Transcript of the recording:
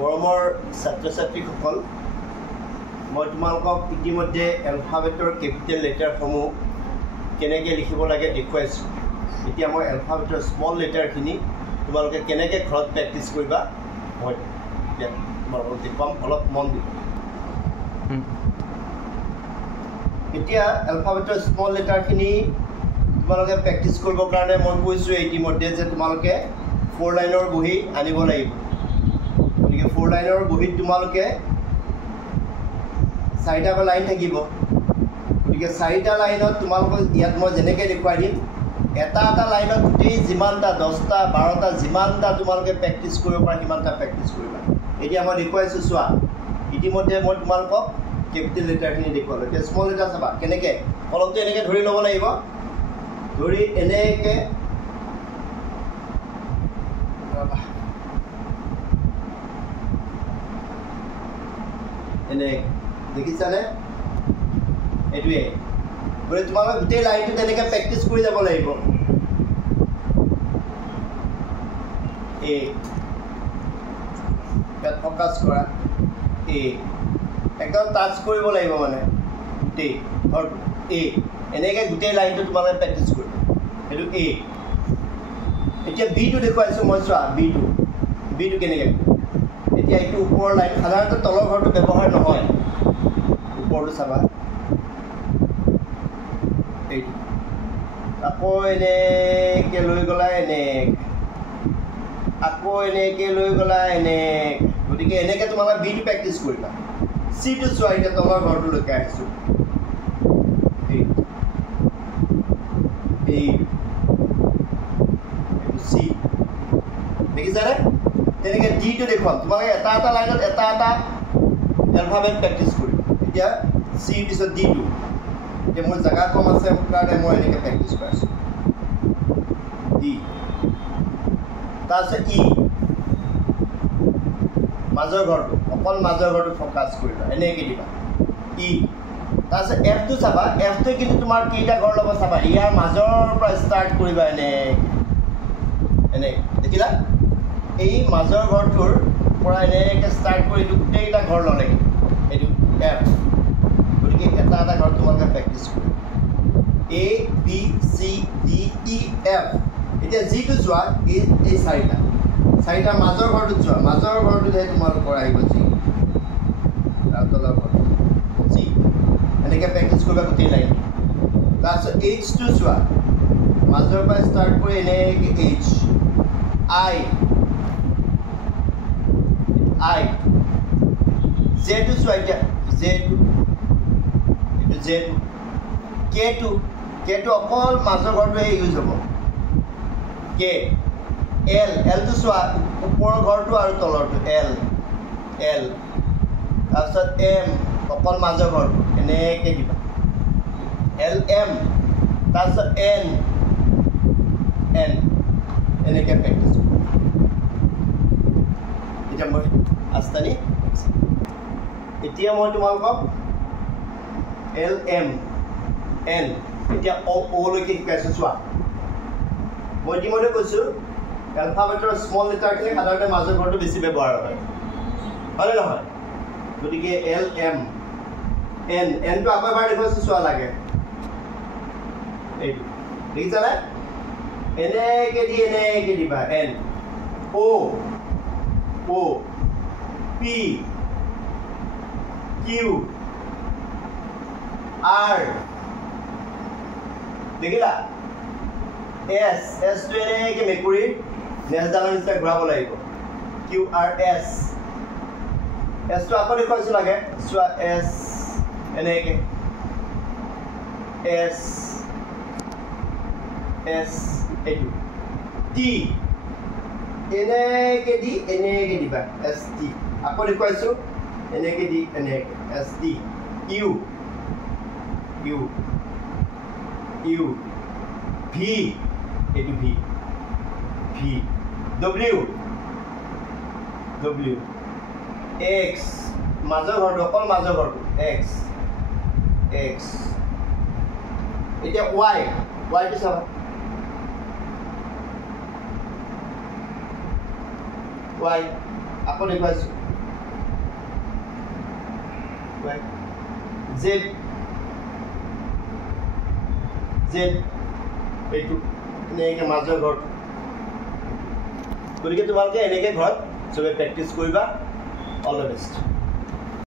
মৰমৰ ছাত্ৰ-ছাত্ৰীসকল, মই তোমালোকক ইতিমধ্যে এলফাবেটৰ কেপিটেল লেটাৰসমূহ কেনেকৈ লিখিব লাগে দেখুৱাইছোঁ। এতিয়া মই এলফাবেটৰ স্মল লেটাৰখিনি তোমালোকে কেনেকৈ ঘৰত প্ৰেক্টিছ কৰিবা মই এতিয়া তোমালোকক দেখুৱাম, অলপ মন দিব। এতিয়া এলফাবেটৰ স্মল লেটাৰখিনি তোমালোকে প্ৰেক্টিছ কৰিবৰ কাৰণে মই কৈছোঁ ইতিমধ্যে যে তোমালোকে 4 লাইনৰ বহী আনিব লাগিব। গতিকে 4 লাইনৰ বহীত তোমালোকে 4টা লাইন থাকিব। গতিকে 4টা লাইনত তোমালোকক ইয়াত মই যেনেকৈ দেখুৱাই দিম, এটা লাইনত গোটেই যিমানটা 10টা 12টা যিমানটা তোমালোকে প্ৰেক্টিছ কৰিব পাৰা সিমানটা প্ৰেক্টিছ কৰিবা। এতিয়া মই দেখুৱাইছোঁ, চোৱা ইতিমধ্যে মই তোমালোকক কেপিটেল লেটাৰখিনি দেখুৱালোঁ। এতিয়া স্মল লেটাৰ চাবা কেনেকৈ, কলমটো এনেকৈ ধৰি ল'ব লাগিব, ধৰি এনেকৈ এনে দেখিছানে? এইটোৱে। গতিকে তোমালোকে গোটেই লাইনটো তেনেকৈ প্ৰেক্টিছ কৰি যাব লাগিব। ইয়াত ফ'কাছ কৰা, একদম টাচ কৰিব লাগিব মানে গোটেই ঘৰটো। এনেকৈ গোটেই লাইনটো তোমালোকে প্ৰেক্টিছ কৰিবা। সেইটো এতিয়া বিটো দেখুৱাইছোঁ মই, চোৱা বিটো কেনেকৈ। এতিয়া এইটো ওপৰৰ লাইন, সাধাৰণতে তলৰ ঘৰটো ব্যৱহাৰ নহয়, ওপৰটো চাবা এইটো। আকৌ এনেকৈ লৈ গ'লা আকৌ এনেকৈ লৈ গ'লা গতিকে এনেকৈ তোমালোকে বিটো প্ৰেক্টিছ কৰিবা। চিটো চোৱা, এতিয়া তলৰ ঘৰটোলৈকে আহিছোঁ, চি দেখিছানে? তেনেকৈ ডিটো দেখুৱাম, তোমালোকে এটা লাইনত এটা এলফাবেট প্ৰেক্টিছ কৰিবা। এতিয়া চিৰ পিছত ডিটো। এতিয়া মোৰ জেগা কম আছে কাৰণে মই এনেকৈ প্ৰেক্টিছ কৰাইছোঁ। তাৰপিছত মাজৰ ঘৰটো, অকল মাজৰ ঘৰটো ফ'কাছ কৰিবা, এনেকৈ দিবা তাৰপিছত এফটো চাবা, এফটোৱে কিন্তু তোমাৰ কেইটা ঘৰ ল'ব চাবা, ইয়াৰ মাজৰ পৰা ষ্টাৰ্ট কৰিবা এনেকৈ দেখিলা? এই মাজৰ ঘৰটোৰ পৰা এনেকৈ ষ্টাৰ্ট কৰি এইটো গোটেইকেইটা ঘৰ ল'লে এইটো এফ। গতিকে এটা ঘৰ তোমালোকে প্ৰেক্টিছ কৰিবা, A B C D E F। এতিয়া যিটো চোৱা এই 4টাৰ মাজৰ ঘৰটোত চোৱা, মাজৰ ঘৰটোতহে তোমালোকৰ আহিব জি, তলৰ ঘৰটো জি। এনেকৈ প্ৰেক্টিছ কৰিবা গোটেই লাইন। তাৰপিছত এইচটো চোৱা, মাজৰ পৰা ষ্টাৰ্ট কৰি এনেকৈ এইচ, আই জেটো চোৱা, এতিয়া জেটো, এইটো জেটো, কেটো অকল মাজৰ ঘৰটোহে ইউজ হ'ব, কে। এলটো চোৱা, ওপৰৰ ঘৰটো আৰু তলৰটো এল। তাৰপিছত এম, অকল মাজৰ ঘৰটো এনেকৈ দিবা, LM। তাৰপিছত এন এনেকৈ প্ৰেক্টিছ কৰিবা। এতিয়া মই আস্তানি, এতিয়া মই তোমালোকক LM N, এতিয়া অ'লৈকে শিকাইছোঁ। চোৱা মই ইতিমধ্যে কৈছোঁ এলফাবেটৰ স্মল লেটাৰখিনি সাধাৰণতে মাজৰ ঘৰটো বেছি ব্যৱহাৰ হয়, হয়নে নহয়? গতিকে LM এনটো আকৌ এবাৰ দেখুৱাইছোঁ, চোৱা লাগে এইটো দেখিছানে? এনেকৈ দিবা এন, অ' P Q R, দেখিলা? এছটো এনেকৈ মেকুৰীৰ নেজডালৰ নিচিনা ঘূৰাব লাগিব, QRS। এছটো আকৌ দেখুৱাইছোঁ লাগে, চোৱা এছ এনেকৈ, এছ এইটো টি, এনেকৈ দিবা ST। আকৌ দেখুৱাইছোঁ এনেকৈ ST। ইউ ভি, এইটো ভি। W X, মাজৰ ঘৰটো, অকল মাজৰ ঘৰটো X। এতিয়া ৱাইটো চাবা, ৱাই আকৌ দেখুৱাইছোঁ জেড জেড এইটো এনেকৈ মাজৰ ঘৰটো গতিকে তোমালোকে এনেকৈ ঘৰত চবে প্ৰেক্টিছ কৰিবা অল দ্য বেষ্ট